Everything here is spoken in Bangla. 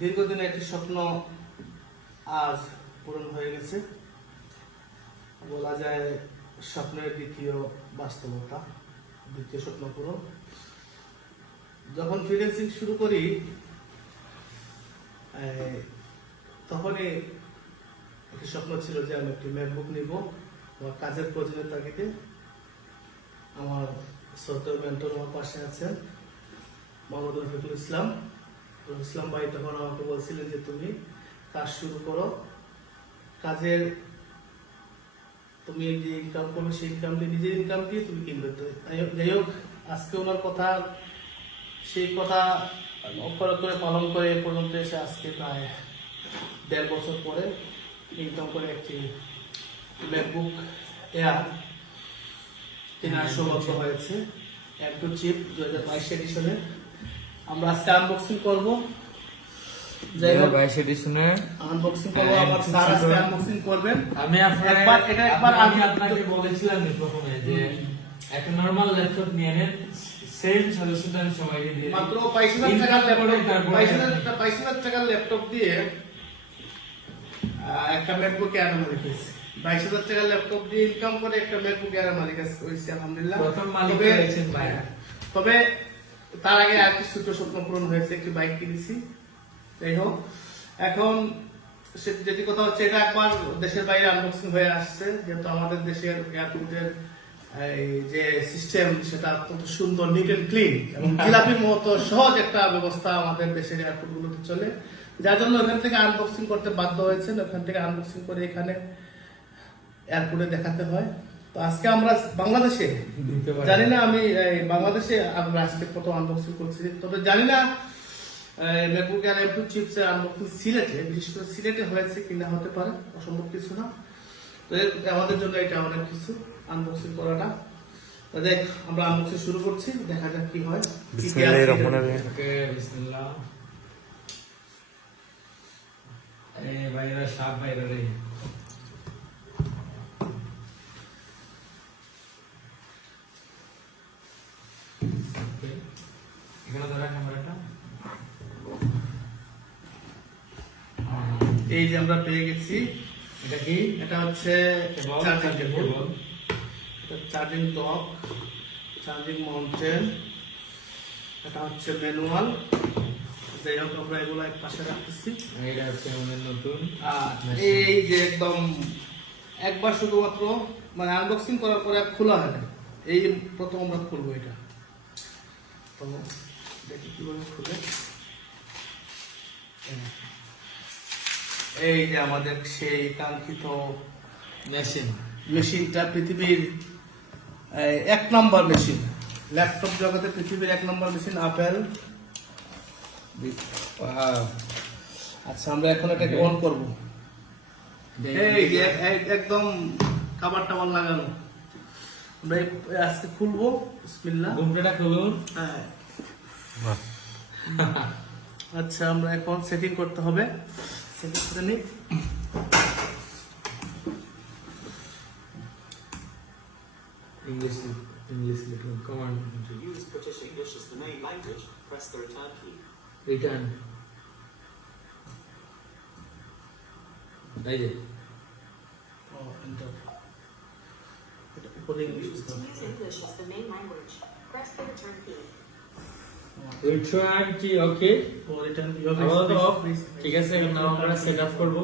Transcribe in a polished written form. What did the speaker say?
দীর্ঘদিন একটি স্বপ্ন আজ পূরণ হয়ে গেছে, বলা যায় স্বপ্নের দ্বিতীয় বাস্তবতা, দ্বিতীয় স্বপ্ন পূরণ। যখন ফ্রিল্যান্সিং শুরু করি তখনই একটি স্বপ্ন ছিল যে আমি একটি ম্যাকবুক নিব। আমার কাজের প্রয়োজনের তাগিদে আমার শ্রদ্ধেয় মেন্টর আমার পাশে আছেন মোহাম্মদ রফিকুল ইসলাম ভাই তখন আমাকে বলছিলেন যে তুমি কাজ শুরু করো, কাজের তুমি যে ইনকাম করবে সেই ইনকাম দিয়ে নিজের ইনকাম দিয়ে তুমি কিনবে। তো যাই হোক, আজকে ওনার কথা সেই কথা অক্ষরে করে পালন করে এ পর্যন্ত এসে আজকে প্রায় 1.5 বছর পরে ইনকাম করে একটি ম্যাকবুক এয়ার কেনার সৌভাগ্য হয়েছে। একটু চিপ 2022 এডিশনের আমরা আজকে আনবক্সিং করব। যাই হোক 22 এডিশনে আনবক্সিং করব। আমার স্যার আজকে আনবক্সিং করবেন। আমি একবার আমি আপনাকে বলেছিলাম প্রথমে যে একটা নরমাল ল্যাপটপ নিয়ে নেন, সেম সলিউশনটা আমি সবাইকে দিয়ে দিই। মাত্র 22,000 টাকার ল্যাপটপ, 22,000 টাকার ল্যাপটপ দিয়ে একটা ম্যাকবুক এয়ার মালিক হয়েছে। 22,000 টাকার ল্যাপটপ দিয়ে ইনকাম করে একটা ম্যাকবুক এয়ার মালিক হয়েছে, আলহামদুলিল্লাহ। প্রথম মালিক হয়েছেন ভাই। তবে তার আগে আর কিছু ছোট স্বপ্ন পূরণ হয়েছে, একটি বাইক কিনেছি। যাই হোক, এখন যেটি কথা হচ্ছে, এটা একবার দেশের বাইরে আনবক্সিং হয়ে আসছে, যেহেতু আমাদের দেশের এয়ারপোর্টের যে সিস্টেম সেটা অত্যন্ত সুন্দর, নিট এন্ড ক্লিন এবং জিলাপির মতো সহজ একটা ব্যবস্থা আমাদের দেশের এয়ারপোর্ট গুলোতে চলে, যার জন্য ওখান থেকে আনবক্সিং করতে বাধ্য হয়েছেন। ওখান থেকে আনবক্সিং করে এখানে এয়ারপোর্টে দেখাতে হয়। তো আজকে আমরা বাংলাদেশে, জানি না আমি বাংলাদেশে আমরা আজকে কত আনবক্সিং করছি, তবে জানি না ম্যাকবুক এয়ার M2 চিপসের আনবক্সিং সিলেটে, বিশেষ করে সিলেটে হয়েছে কিনা, হতে পারে, অসম্ভব কিছু না। তো আমাদের জন্য এটা অনেক কিছু আনবক্সিং করাটা। দেখ, আমরা আনবক্সিং শুরু করছি, দেখা যাক কি হয়। বিসমিল্লাহির রহমানির রহিম। ওকে, বিসমিল্লাহ। ভাইরা সব ভাইরা রে, এখানে ধরা ক্যামেরাটা। এই যে আমরা পেয়ে গেছি, এটা কি? এটা হচ্ছে চার্জিং কেবল, এটা চার্জিং ডক, চার্জিং মাউন্টেন, এটা হচ্ছে ম্যানুয়াল। যাই হোক, আমরা এগুলো এক পাশে রাখতেছি। এটা হচ্ছে আমাদের নতুন। এই যে একদম একবার শুধুমাত্র মানে আনবক্সিং করার পরে খোলা হয় না, এই প্রথম আমরা খুলবো এটা। তো দেখি কিভাবে খুলে। এই যে আমাদের সেই কাঙ্ক্ষিত মেশিনটা, পৃথিবীর 1 নম্বর মেশিন, ল্যাপটপ জগতে পৃথিবীর 1 নম্বর মেশিন, আপেল। আচ্ছা, আমরা এখন এটাকে অন করবো। এই যে একদম কাবার টাবার লাগানো, আমরা আজকে খুলবো। বিসমিল্লাহ, ঘুমটা খুলুন। হ্যাঁ, আচ্ছা, আমরা এখন সেটিং করতে হবে। সেটিং করে নিই। English little command. To use British English as the main language, press the return key. Return. এই যে enter. উপরে English To use English as the main language, press the return key. return কি? ওকে, রিটার্ন ঠিক আছে। এখন আমরা সেট আপ করবো।